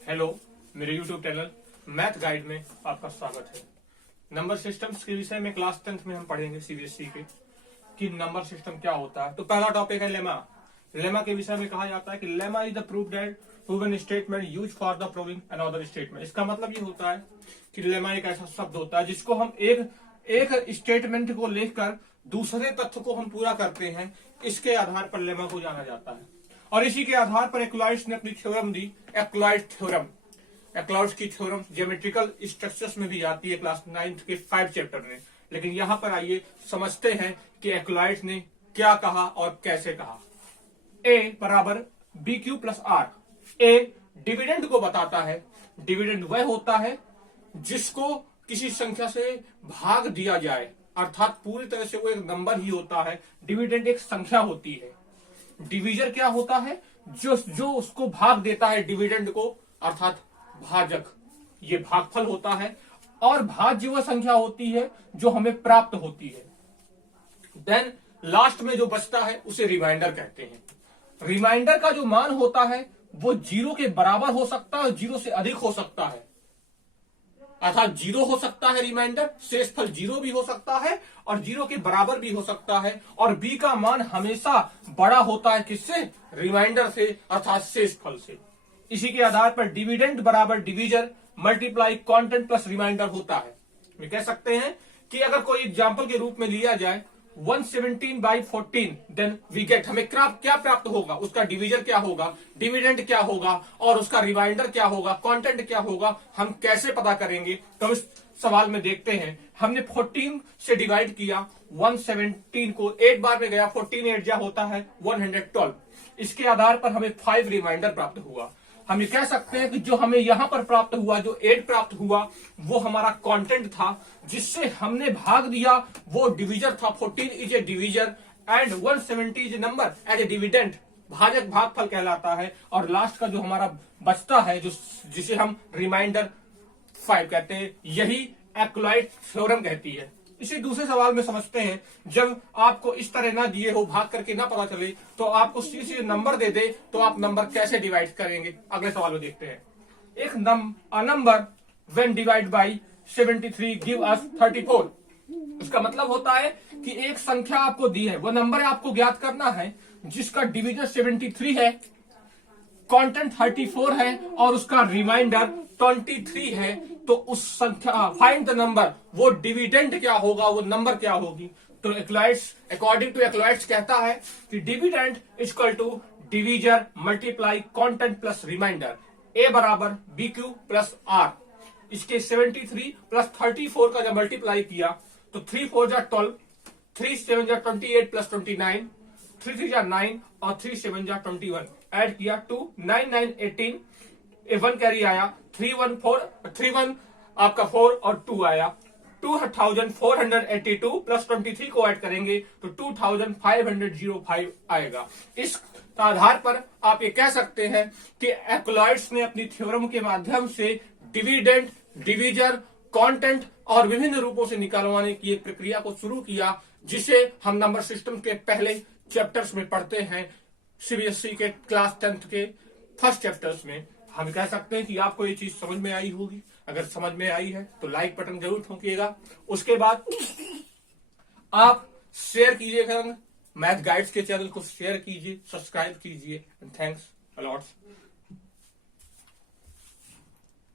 Hello, मेरे YouTube channel math guide में आपका स्वागत है। नंबर सिस्टम्स के विषय में क्लास 10th में हम पढ़ेंगे सीबीएसई के कि नंबर सिस्टम क्या होता है। तो पहला टॉपिक है लेमा। लेमा के विषय में कहा जाता है कि lemma is the proof that proven statement use for the proving another statement. इसका मतलब ये होता है कि लेमा एक ऐसा शब्द होता है जिसको हम एक स्टेटमेंट को लेकर दूसरे तथ्य को हम पूरा करते हैं, इसके आधार पर लेमा को जाना जाता है। और इसी के आधार पर एक्लॉइड्स ने अपनी थ्योरम दी, एक्लॉइड थ्योरम। एक्लॉइड्स की थ्योरम ज्योमेट्रिकल स्ट्रक्चर्स में भी आती है क्लास 9th के 5 चैप्टर में। लेकिन यहां पर आइए समझते हैं कि एक्लॉइड्स ने क्या कहा और कैसे कहा। ए बराबर B Q plus R. A dividend को बताता है। डिविडेंड वह होता है जिसको किसी संख्या से भाग दिया जाए, अर्थात पूरी तरह से वो एक नंबर ही होता है। डिविडेंड एक संख्या होती है। डिवीजर क्या होता है? जो उसको भाग देता है डिविडेंड को, अर्थात भाजक, ये भागफल होता है। और भाज्य वह संख्या होती है जो हमें प्राप्त होती है। देन लास्ट में जो बचता है उसे रिमाइंडर कहते हैं। रिमाइंडर का जो मान होता है वो 0 के बराबर हो सकता है और 0 से अधिक हो सकता है, अर्थात 0 हो सकता है रिमाइंडर, शेषफल 0 भी हो सकता है और 0 के बराबर भी हो सकता है। और बी का मान हमेशा बड़ा होता है किससे? रिमाइंडर से, अर्थात शेषफल से। इसी के आधार पर डिविडेंड बराबर divisor multiply content plus reminder होता है। हम कह सकते हैं कि अगर कोई एग्जाम्पल के रूप में लिया जाए 117/14, देन वी गेट, हमें क्या प्राप्त होगा, उसका डिवीजर क्या होगा, डिविडेंड क्या होगा और उसका रिमाइंडर क्या होगा, कंटेंट क्या होगा, हम कैसे पता करेंगे? तो इस सवाल में देखते हैं। हमने 14 से डिवाइड किया 117 को, 8 बार में गया, 14 8 जा होता है 112। इसके आधार पर हमें 5 रिमाइंडर प्राप्त हुआ। हम ये कह सकते हैं कि जो हमें यहां पर प्राप्त हुआ, जो 8 प्राप्त हुआ, वो हमारा कंटेंट था जिससे हमने भाग दिया, वो डिवीजर था। 14 is a divisor and 170 is a number as a dividend, भाजक भागफल कहलाता है। और लास्ट का जो हमारा बचता है, जो जिसे हम रिमाइंडर 5 कहते हैं, यही एक्लॉइड थ्योरम कहती है। इसी दूसरे सवाल में समझते हैं। जब आपको इस तरह ना दिए हो, भाग करके ना पता चले, तो आपको सीधे नंबर दे दे, तो आप नंबर कैसे डिवाइड करेंगे? अगले सवाल में देखते हैं। एक number when divide by 73 give us 34। उसका मतलब होता है कि एक संख्या आपको दी है, वो नंबर आपको ज्ञात करना है जिसका डिवीजर 73 है, कंटेंट 34 है और उसका रिमाइंडर 23 है। तो उस संख्या, फाइंड द नंबर, वो डिविडेंड क्या होगा, वो नंबर क्या होगी? तो एक्लॉइड्स, अकॉर्डिंग टू एक्लॉइड्स कहता है कि dividend equal to divisor multiply content plus remainder. A बराबर बी क्यू प्लस आर। इसके 73 प्लस 34 का जब मल्टीप्लाई किया तो 3 4 जा 12, 3 7 जा 28 प्लस 29, 3 3 जा 9 और 3 7 जा 21। ऐड किया 2 9 9 18, 1 कैरी आया, 3 1 आपका 4 और 2 आया। 2482 प्लस 23 को ऐड करेंगे तो 2505 आएगा। इस आधार पर आप ये कह सकते हैं कि एक्लॉइड्स ने अपनी थ्योरम के माध्यम से डिविडेंड, डिवीजर, कंटेंट और विभिन्न रूपों से निकालवाने की एक प्रक्रिया को शुरू किया, जिसे हम नंबर सिस्टम के पहले चैप्टर्स में पढ़ते हैं, सीबीएसई के क्लास 10th के फर्स्ट चैप्टर्स में। हम कह सकते हैं कि आपको ये चीज समझ में आई होगी। अगर समझ में आई है तो लाइक बटन जरूर ठोकिएगा। उसके बाद आप शेयर कीजिएगा, मैथ गाइड्स के चैनल को शेयर कीजिए, सब्सक्राइब कीजिए। Thanks a lot.